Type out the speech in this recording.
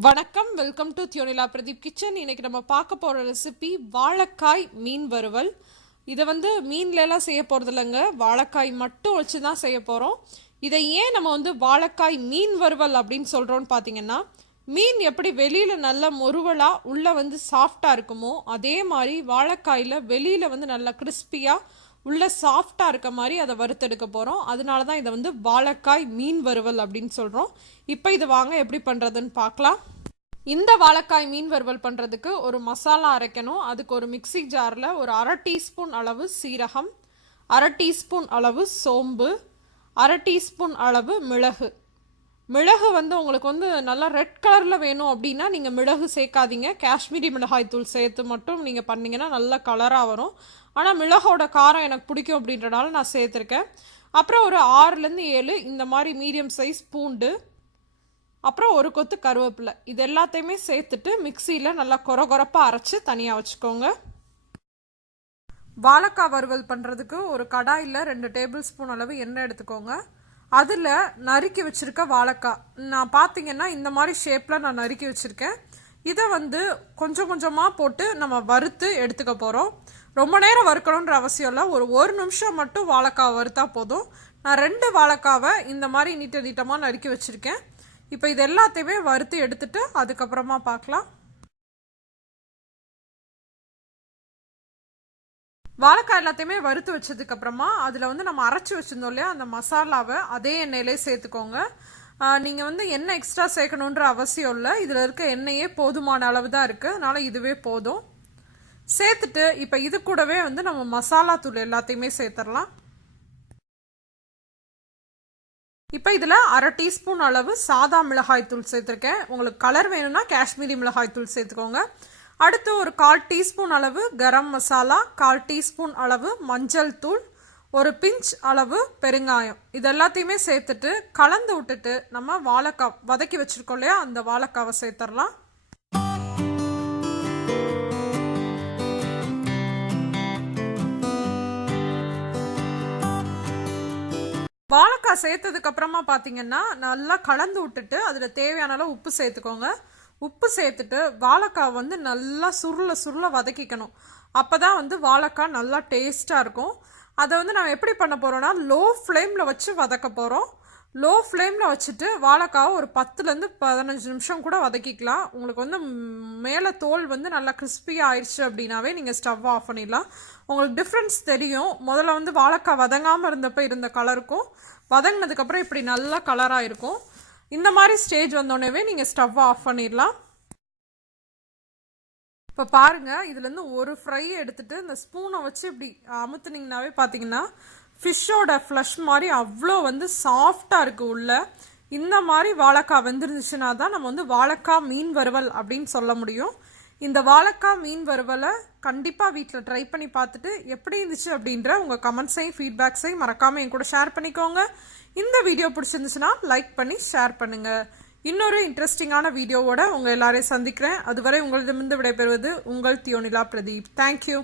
வணக்கம், welcome to thiyonilapradeep kitchen. இன்னைக்கு நம்ம பார்க்க போகிற ரெசிபி வாழைக்காய் மீன் வறுவல். இதை மீன்லாம் செய்ய போகிறது இல்லைங்க, வாழைக்காய் மட்டும் வச்சு தான் செய்ய போகிறோம். இதை ஏன் நம்ம வாழைக்காய் மீன் வறுவல் அப்படின்னு சொல்கிறோன்னு பார்த்தீங்கன்னா, மீன் எப்படி வெளியில் நல்ல முறுவலாக உள்ளே சாஃப்டாக இருக்குமோ அதே மாதிரி வாழைக்காயில் வெளியில் நல்லா கிறிஸ்பியாக உள்ள சாஃப்டாக இருக்க மாதிரி அதை வறுத்தெடுக்க போகிறோம். அதனால தான் இதை வாழைக்காய் மீன் வறுவல் அப்படின்னு சொல்கிறோம். இப்போ இது வாங்க எப்படி பண்ணுறதுன்னு பார்க்கலாம். இந்த வாழைக்காய் மீன் வறுவல் பண்ணுறதுக்கு ஒரு மசாலா அரைக்கணும். அதுக்கு ஒரு மிக்சி ஜாரில் ஒரு 1/2 டீஸ்பூன் அளவு சீரகம், 1/2 டீஸ்பூன் அளவு சோம்பு, 1/2 டீஸ்பூன் அளவு மிளகு. மிளகு உங்களுக்கு நல்லா ரெட் கலரில் வேணும் அப்படின்னா நீங்கள் மிளகு சேர்க்காதீங்க. காஷ்மீரி மிளகாய் தூள் சேர்த்து மட்டும் நீங்கள் பண்ணிங்கன்னா நல்ல கலராக வரும். ஆனால் மிளகோட காரம் எனக்கு பிடிக்கும் அப்படின்றனால நான் சேர்த்துருக்கேன். அப்புறம் ஒரு 6லேருந்து 7 இந்த மாதிரி மீடியம் சைஸ் பூண்டு, அப்புறம் ஒரு கொத்து கருவேப்பிலை. இது எல்லாத்தையுமே சேர்த்துட்டு மிக்சியில் நல்லா கொரகொரப்பாக அரைச்சி தனியாக வச்சுக்கோங்க. வாழைக்காய் வறுவல் பண்ணுறதுக்கு ஒரு கடாயில் 2 டேபிள் ஸ்பூன் அளவு எண்ணெய் எடுத்துக்கோங்க. அதில் நறுக்கி வச்சுருக்க வாழைக்காய் நான் பார்த்தீங்கன்னா இந்த மாதிரி ஷேப்பில் நான் நறுக்கி வச்சுருக்கேன். இதை கொஞ்சம் கொஞ்சமாக போட்டு நம்ம வறுத்து எடுத்துக்க போகிறோம். ரொம்ப நேரம் வறுக்கணுன்ற அவசியம் இல்லை, ஒரு நிமிஷம் மட்டும் வாழைக்காய் வறுத்தா போதும். நான் 2 வாழைக்காவை இந்த மாதிரி நீட்டமாக நறுக்கி வச்சுருக்கேன். இப்போ இது எல்லாத்தையுமே வறுத்து எடுத்துட்டு அதுக்கப்புறமா பார்க்கலாம். வாழைக்காய் எல்லாத்தையுமே வறுத்து வச்சதுக்கப்புறமா அதில் நம்ம அரைச்சி வச்சுருந்தோம் இல்லையா, அந்த மசாலாவை அதே எண்ணெயிலே சேர்த்துக்கோங்க. நீங்கள் எண்ணெய் எக்ஸ்ட்ரா சேர்க்கணுன்ற அவசியம் இல்லை, இதில் இருக்க எண்ணெயே போதுமான அளவு தான் இருக்குது, அதனால் இதுவே போதும். சேர்த்துட்டு இப்போ இது கூடவே நம்ம மசாலா தூள் எல்லாத்தையுமே சேர்த்துடலாம். இப்போ இதில் 1/2 டீஸ்பூன் அளவு சாதா மிளகாய் தூள் சேர்த்துருக்கேன். உங்களுக்கு கலர் வேணும்னா காஷ்மீரி மிளகாய் தூள் சேர்த்துக்கோங்க. அடுத்து ஒரு 1/4 டீஸ்பூன் அளவு கரம் மசாலா, 1/4 டீஸ்பூன் அளவு மஞ்சள் தூள், ஒரு பிஞ்ச் அளவு பெருங்காயம். இது எல்லாத்தையுமே சேர்த்துட்டு கலந்து விட்டுட்டு நம்ம வாழைக்காய் வதக்கி வச்சுருக்கோம் இல்லையா, அந்த வாழைக்காவை சேர்த்துடலாம். வாழைக்காய் சேர்த்ததுக்கு அப்புறமா பார்த்தீங்கன்னா நல்லா கலந்து விட்டுட்டு அதில் தேவையான அளவு உப்பு சேர்த்துக்கோங்க. உப்பு சேர்த்துட்டு வாழைக்காய் நல்லா சுருள வதக்கிக்கணும். அப்போ தான் வாழைக்காய் நல்லா டேஸ்ட்டாக இருக்கும். அதை நம்ம எப்படி பண்ண போகிறோன்னா, லோ ஃப்ளேமில் வச்சு வதக்க போகிறோம். லோ ஃப்ளேமில் வச்சுட்டு வாழைக்காவை ஒரு 10லேருந்து 15 நிமிஷம் கூட வதக்கிக்கலாம். உங்களுக்கு மேலே தோல் நல்லா கிறிஸ்பியாக ஆயிடுச்சு அப்படின்னாவே நீங்கள் ஸ்டவ் ஆஃப் பண்ணிடலாம். உங்களுக்கு டிஃப்ரென்ஸ் தெரியும். முதல்ல வாழைக்காய் வதங்காமல் இருந்தப்போ இருந்த கலருக்கும் வதங்கினதுக்கப்புறம் இப்படி நல்லா கலராக இருக்கும். இந்த மாதிரி ஸ்டேஜ் வந்தோடனே நீங்கள் ஸ்டவ் ஆஃப் பண்ணிடலாம். இப்போ பாருங்கள், இதுலேருந்து ஒரு ஃப்ரை எடுத்துகிட்டு இந்த ஸ்பூனை வச்சு இப்படி அமுத்துனீங்கன்னாவே பார்த்தீங்கன்னா ஃபிஷ்ஷோட ஃப்ளஷ் மாதிரி அவ்வளோ சாஃப்டாக இருக்குது உள்ள. இந்த மாதிரி வாழைக்காய் வெந்துருந்துச்சுன்னா தான் நம்ம வாழைக்காய் மீன் வறுவல் அப்படின்னு சொல்ல முடியும். இந்த வாழைக்காய் மீன் வறுவலை கண்டிப்பாக வீட்டில் ட்ரை பண்ணி பார்த்துட்டு எப்படி இருந்துச்சு அப்படின்ற உங்கள் கமெண்ட்ஸையும் ஃபீட்பேக்ஸையும் மறக்காமல் என் கூட ஷேர் பண்ணிக்கோங்க. இந்த வீடியோ பிடிச்சிருந்துச்சுன்னா லைக் பண்ணி ஷேர் பண்ணுங்கள். இன்னொரு இன்ட்ரெஸ்டிங்கான வீடியோவோட உங்கள் எல்லாரையும் சந்திக்கிறேன். அதுவரை உங்களிடமிருந்து விடைபெறுவது உங்கள் தியோனிலா பிரதீப். தேங்க்யூ.